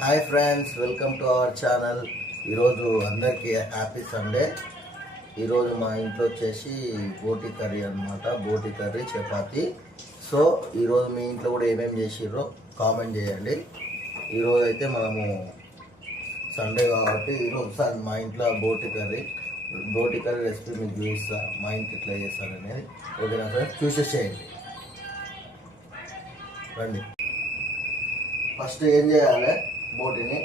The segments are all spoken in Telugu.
Hi friends, welcome to our channel. ఈరోజు అందరికీ హ్యాపీ సండే. ఈరోజు మా ఇంట్లో వచ్చేసి బోటి కర్రీ అనమాట. బోటి కర్రీ, చపాతి. సో ఈరోజు మీ ఇంట్లో కూడా ఏమేమి చేసిర్రో కామెంట్ చేయండి. ఈరోజు అయితే మనము సండే కాబట్టి ఈరోజు మా ఇంట్లో బోటి కర్రీ రెసిపీ మీకు చూపిస్తా. మా ఇంట్లో ఎట్లా చేస్తారనేది ఓకేనా ఫ్రెండ్స్, చూసేసేయండి. రండి. ఫస్ట్ ఏం చేయాలి? బోటిని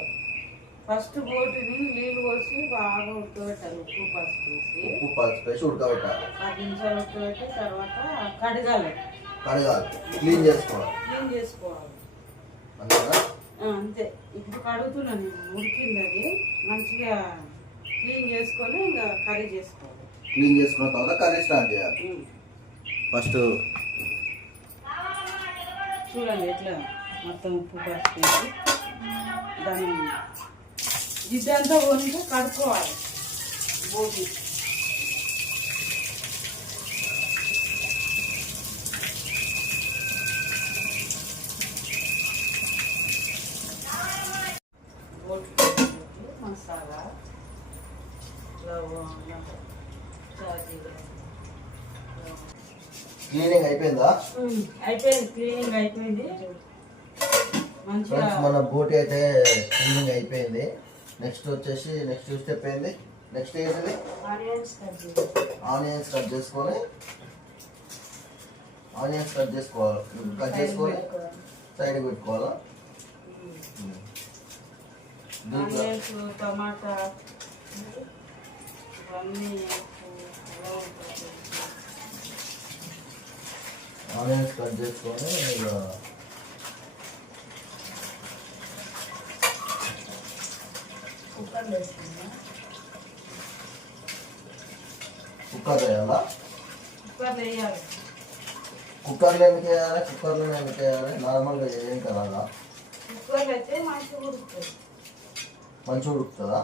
నీళ్ళు పోసి బాగా ఉడకబెట్టాలి. ఉప్పు పసుపు వేసి ఉడకబెట్టాలి. 10 నిమిషాలు ఉడకబెట్టి తర్వాత కడగాలి. క్లీన్ చేసుకోవాలి. అంతే. ఇప్పుడు కడుగుతున్నా నేను. ఉడికింది అది. మంచిగా క్లీన్ చేసుకొని ఇంకా కర్రీ చేసుకోవాలి. క్లీన్ చేసుకున్న తర్వాత కర్రీ స్టార్ట్ చేయాలి. ఫస్ట్ చూడండి ఎట్లా మొత్తం ఉప్పు పసుపు వేసి దాన్ని జిడ్డంతా పోనీ కడుక్కోవాలి. బోటి మసాలా, క్లీనింగ్ అయిపోయిందా? అయిపోయింది. క్లీనింగ్ అయిపోయింది. మన బోటి అయితే క్లీనింగ్ అయిపోయింది. నెక్స్ట్ స్టెప్ ఏంది? నెక్స్ట్ ఏంటది? ఆనియన్స్ కట్ చేసుకోవాలి. కట్ చేసుకొని సైడ్ పెట్టుకోవాలా? టమాటా ఇవన్నీ ఆనియన్స్ కట్ చేసుకొని ఇక కుక్కర్ వేయాలా? కుక్కర్లో ఎందుకు వేయాలి? నార్మల్గా ఏం కదా? కుక్కర్లో అయితే మంచిగా ఉడుకుతుందా?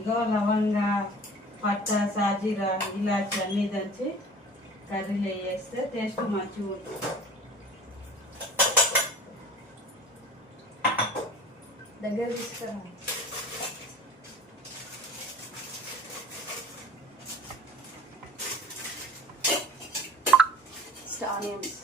ఇగో లవంగా, పట్ట, సాజీరా, ఇలాచి అన్నీ దంచి కర్రీలో వేస్తే టేస్ట్ మంచిగా ఉంటుంది. దగ్గర తీసుకురా. ఆనియన్స్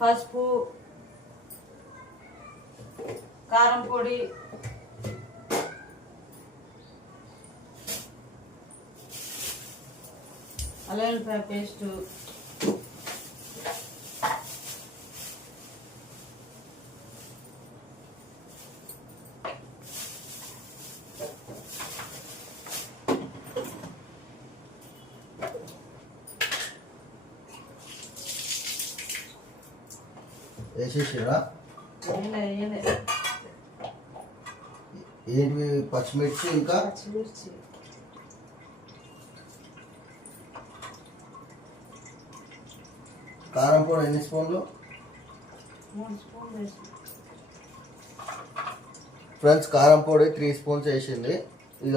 పసుపు, కారం పొడి, అల్లం పేస్ట్, వేసేసిరా? ఏంటి? పచ్చిమిర్చి, ఇంకా కారం పొడి ఎన్ని స్పూన్లు? 3 స్పూన్లు. ఫ్రెండ్స్, కారం పొడి 3 స్పూన్స్ వేసింది. ఇక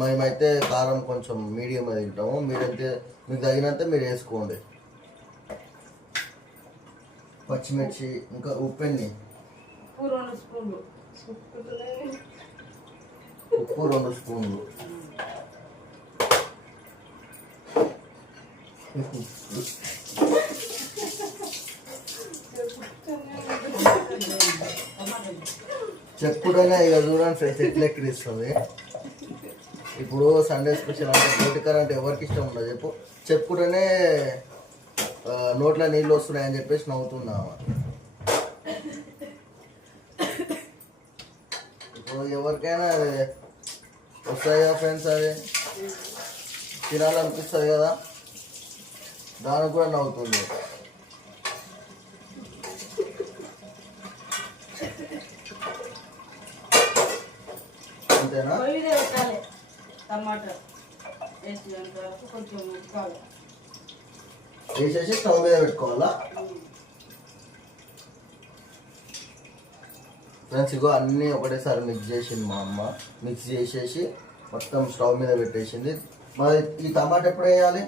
మేమైతే కారం కొంచెం మీడియం తింటాము. మీరైతే మీకు తగినంత మీరు వేసుకోండి. పచ్చిమిర్చి, ఇంకా ఉప్పు ఎన్ని? ఉప్పు 2 2 స్పూన్లు. ఉప్పు 2 స్పూన్లు. చెప్పుడనే ఇక చూడండి ఫ్రెండ్స్ ఎట్లా ఎక్కిరిస్తుంది. ఇప్పుడు సండే స్పెషల్ అంటే బోటికర్ అంటే ఎవరికి ఇష్టం ఉండదు చెప్పు. చెప్పుకుంటేనే నోట్లో నీళ్ళు వస్తున్నాయని చెప్పేసి నవ్వుతున్నామా. ఇప్పుడు ఎవరికైనా అది వస్తాయి కదా ఫ్రెండ్స్, అది తినాలనిపిస్తుంది కదా, దానికి కూడా నవ్వుతుంది. అంతేనా? పెట్టాలి. టమాటా వేసేంత వరకు కొంచెం ఉడకాలి. వేసేసి స్టవ్ మీద పెట్టుకోవాలా ఫ్రెండ్స్? ఇగో అన్నీ ఒకటేసారి మిక్స్ చేసింది మా అమ్మ. మిక్స్ చేసేసి మొత్తం స్టవ్ మీద పెట్టేసింది. మరి ఈ టమాటా ఎప్పుడు వేయాలి?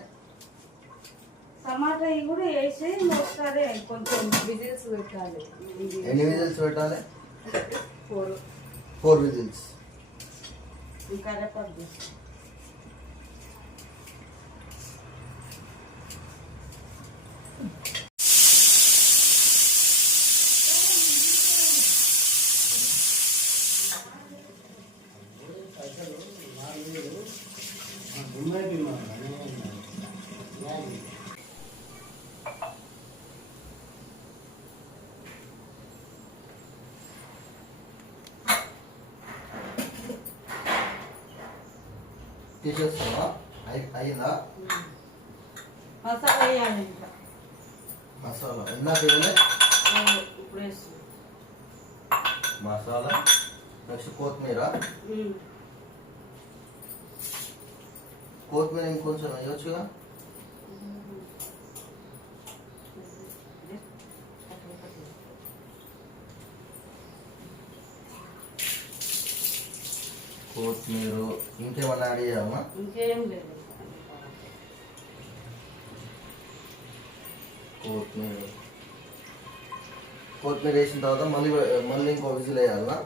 టమాటా ఇవి కూడా వేసి ఒకసారి కొంచెం విజిల్స్ పెట్టాలి. ఎన్ని విజిల్స్ పెట్టాలి? 4 విజిల్స్. ఇంకా రేపటి తీసేస్తావా? అయిందా? మసాలా వేయాలి. ఇంకా మసాలా ఇందాక వేయలే? ఇప్పుడు వేస్తాం మసాలా. నెక్స్ట్ కొత్తిమీర. కొత్తిమీర ఇంకొంచెం వేయొచ్చుగా. కొత్తిమీర ఇంకేమన్నా యాడ్ చేయాలమ్మా? ఇంకేం లేదు. కొత్తిమీర వేసిన తర్వాత మళ్ళీ ఇంకో విజిల్ వేయాలనా?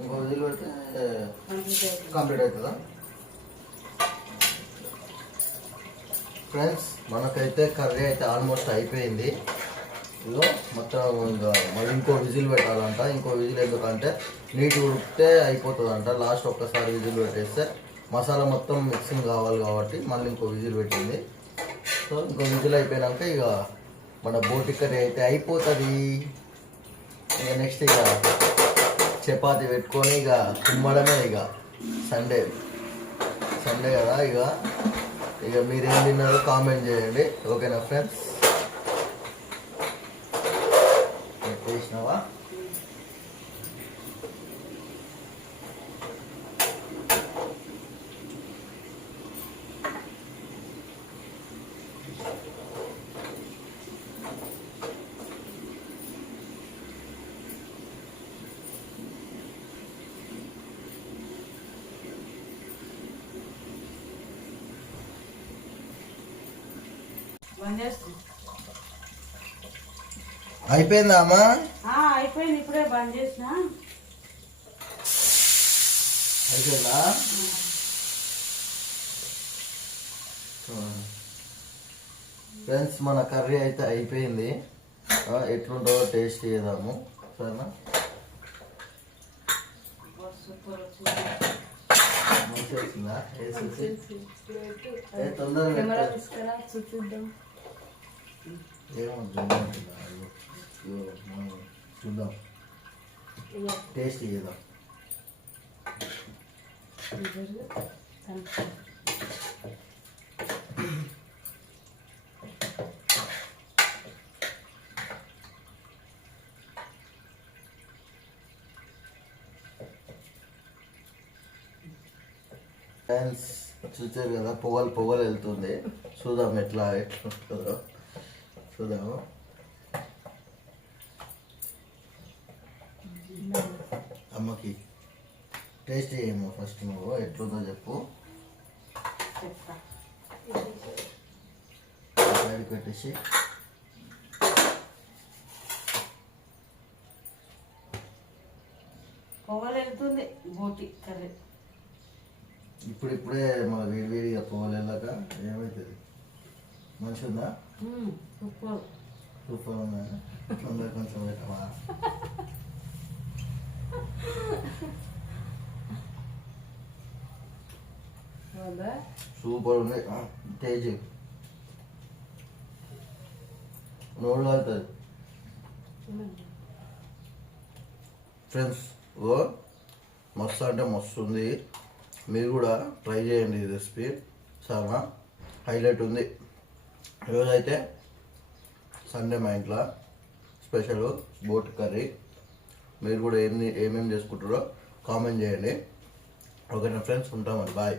ఇంకో విజిల్ పెడితే కంప్లీట్ అవుతుందా? ఫ్రెండ్స్ మనకైతే కర్రీ అయితే ఆల్మోస్ట్ అయిపోయింది. ఇదిగో మొత్తం ఇంకా మళ్ళీ ఇంకో విజిల్ పెట్టాలంట. ఇంకో విజిల్ ఎందుకంటే నీట్ ఉడికితే అయిపోతుందంట. లాస్ట్ ఒక్కసారి విజిల్ పెట్టేస్తే మసాలా మొత్తం మిక్సింగ్ కావాలి కాబట్టి మళ్ళీ ఇంకో విజిల్ పెట్టింది. సో ఇంకో విజిల్ అయిపోయాక ఇక మన బోటి కర్రీ అయితే అయిపోతుంది. ఇక నెక్స్ట్ ఇక చపాతీ పెట్టుకొని ఇక కుమ్మడమే. ఇక సండే కదా, ఇక మీరేం తిన్నారో కామెంట్ చేయండి. ఓకేనా ఫ్రెండ్స్? చేసినావా? అయిపోయిందా అమ్మా? అయిపోయింది. ఇప్పుడే బంద్ చేసిన. అయిపోయిందా? ఫ్రెండ్స్ మన కర్రీ అయితే అయిపోయింది. ఎట్లుంటుందో టేస్ట్ చేద్దాము. సరేనా? మంచిగా వచ్చిందా? తొందరగా చూద్దాం, టేస్ట్ చేద్దాం. ఫ్రెండ్స్ చూసారు కదా, పొగలు వెళ్తుంది. చూద్దాం ఎట్లా ఉంటుందో చూద్దాము. అమ్మకి టేస్ట్ చేయమ్మా ఫస్ట్, నువ్వు ఎట్లుందో చెప్పు. సైడ్ పెట్టేసి పొగలు వెళ్తుంది బోటి కర్రీ. ఇప్పుడిప్పుడే మన వేడివేడిగా పోవాలి వెళ్ళాక ఏమవుతుంది? మంచిగా ఉందా? సూపర్. సూపర్ ఉందా? అందరు కొంచెం పెట్టవా? సూపర్ ఉంది. తేజీ నోళ్ళు అవుతుంది ఫ్రెండ్స్. ఓ మస్తు అంటే మస్తు ఉంది. మీరు కూడా ట్రై చేయండి. ఈ రెసిపీ చాలా హైలైట్ ఉంది. ఈరోజైతే సండే మా ఇంట్లో స్పెషల్ బోటి కర్రీ. మీరు కూడా ఏమేమి చేసుకుంటారో కామెంట్ చేయండి. ఓకేనా ఫ్రెండ్స్, ఉంటామండి. బాయ్.